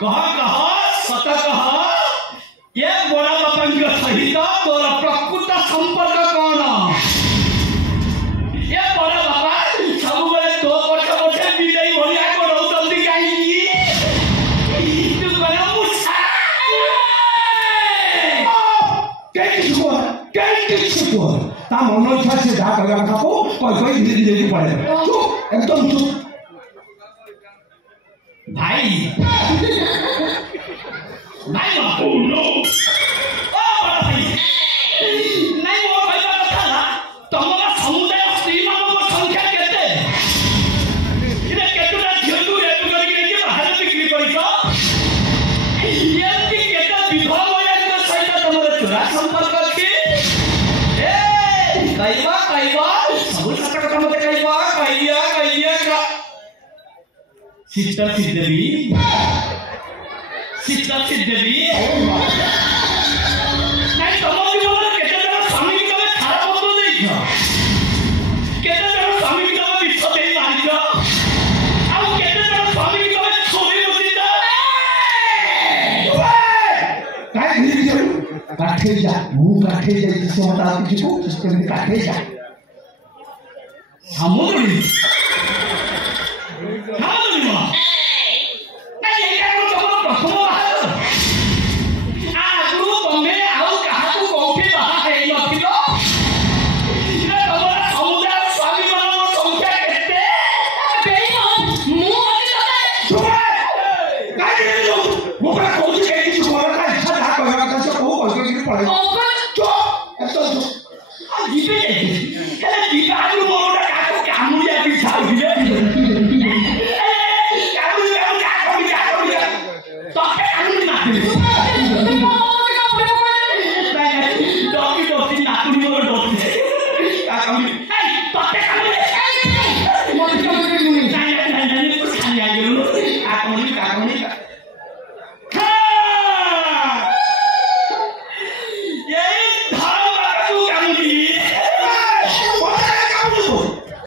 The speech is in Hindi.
कह कह सत कह सहित तोर प्रकृत संपर्क कौन ये बड़ बाबा सब बेले तो पछ पछे बिजई भलिया करौतंती काई तू कहला मुसा के छुपो ता मन इच्छा से जा करगा खापो कोई धीरे धीरे पड़े चुप एकदम चुप भाई भाई ओ नो ओ बड़ा भाई नहीं वो भाई का कथा ना तमरा समुदाय स्त्री मानव संख्या केते इने केतुटा झियतु एतु करके के बाहर बिक्री करितो एंती केता विधवा महिला सहित तमरा चोरा संपर्क अछि ए कइबा सब सटक मत कइबा कइया का सिस्टर सिद्धवी नहीं तमो जीवन केते जन स्वामी की तमे खराब बंधु देख केते जन स्वामी की तमे विश्व देई मारिछ आ केते जन स्वामी की तमे छोरी बुद्धि दा काय धीरे धीरे काठे जा मुंह काठे जा जिसे मत आप किसी को सिस्टम में काठे जा समुद्री